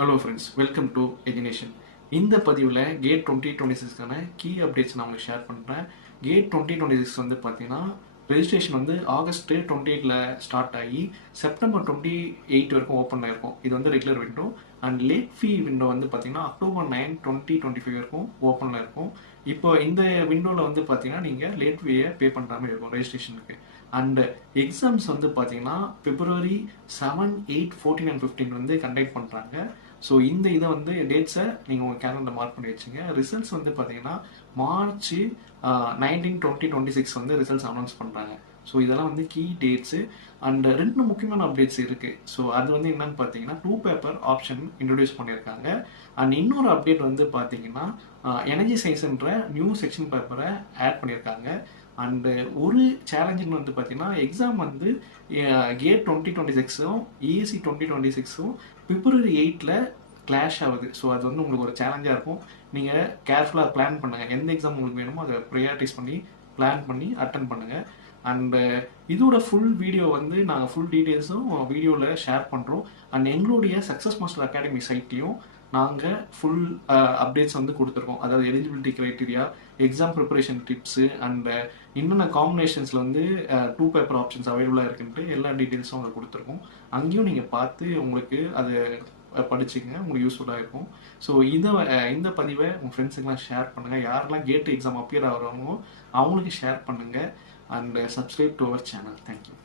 Hello friends, welcome to எஜுனேஷன். இந்த பதிவில் கேட் 2026க்கான கீ அப்டேட்ஸ் நான் உங்களுக்கு ஷேர் பண்ணுறேன். கேட் 2026 வந்து பார்த்தீங்கன்னா ரெஜிஸ்ட்ரேஷன் வந்து ஆகஸ்ட் 28ல ஸ்டார்ட் ஆகி செப்டம்பர் 28 வரைக்கும் ஓப்பனில் இருக்கும். இது வந்து regular window. And late fee window வந்து பார்த்தீங்கன்னா அக்டோபர் 9, 2025 வரைக்கும் ஓப்பனில் இருக்கும். இப்போ இந்த விண்டோவில் வந்து பார்த்தீங்கன்னா நீங்கள் லேட் ஃபீயை பே பண்ணுற மாதிரி இருக்கும் ரெஜிஸ்ட்ரேஷனுக்கு. அண்ட் எக்ஸாம்ஸ் வந்து பார்த்தீங்கன்னா பிப்ரவரி 7, 8, 14 அண்ட் 15 வந்து கண்டக்ட் பண்ணுறாங்க. ஸோ இந்த இதை வந்து டேட்ஸை நீங்கள் உங்கள் கேலண்டர் மார்க் பண்ணி வச்சுங்க. ரிசல்ட்ஸ் வந்து பார்த்தீங்கன்னா மார்ச் 19, 2026 வந்து ரிசல்ட்ஸ் அனௌன்ஸ் பண்ணுறாங்க. ஸோ இதெல்லாம் வந்து கீ டேட்ஸு. அண்ட் ரெண்டு முக்கியமான அப்டேட்ஸ் இருக்குது. ஸோ அது வந்து என்னன்னு பார்த்தீங்கன்னா 2 பேப்பர் ஆப்ஷன் இன்ட்ரடியூஸ் பண்ணியிருக்காங்க. அண்ட் இன்னொரு அப்டேட் வந்து பார்த்தீங்கன்னா எனர்ஜி சயின்ஸ்ன்ற நியூ செக்ஷன் பேப்பரை ஆட் பண்ணியிருக்காங்க. அண்டு ஒரு சேலஞ்சுன்னு வந்து பார்த்தீங்கன்னா எக்ஸாம் வந்து கேட் 2026ம் இஎஸ்சி 2026ம் பிப்ரவரி 8ல் கிளாஷ் ஆகுது. ஸோ அது வந்து உங்களுக்கு ஒரு சேலஞ்சாக இருக்கும். நீங்கள் கேர்ஃபுல்லாக பிளான் பண்ணுங்கள். எந்த எக்ஸாம் உங்களுக்கு வேணுமோ அதை ப்ரையாரிட்டைஸ் பண்ணி பிளான் பண்ணி அட்டன் பண்ணுங்கள். அண்டு இதோட ஃபுல் வீடியோ வந்து நாங்கள் ஃபுல் டீட்டெயில்ஸும் வீடியோவில் ஷேர் பண்ணுறோம். அண்ட் எங்களுடைய சக்ஸஸ் மாஸ்டர் அகாடமி சைட்லேயும் நாங்கள் ஃபுல் அப்டேட்ஸ் வந்து கொடுத்துருக்கோம். அதாவது eligibility criteria, exam preparation tips, and என்னென்ன காம்பினேஷன்ஸில் வந்து 2 பேப்பர் ஆப்ஷன்ஸ் அவைலபிளாக இருக்குன்ட்டு எல்லா டீட்டெயில்ஸும் அங்கே கொடுத்துருக்கோம். அங்கேயும் நீங்கள் பார்த்து உங்களுக்கு அது படிச்சுங்க, உங்களுக்கு யூஸ்ஃபுல்லாக இருக்கும். ஸோ இந்த பதிவை உங்கள் ஃப்ரெண்ட்ஸுக்கெலாம் ஷேர் பண்ணுங்கள். யாரெல்லாம் கேட் எக்ஸாம் அப்பியர் ஆகிறவங்களோ அவங்களுக்கு ஷேர் பண்ணுங்கள். And subscribe to our channel. Thank you.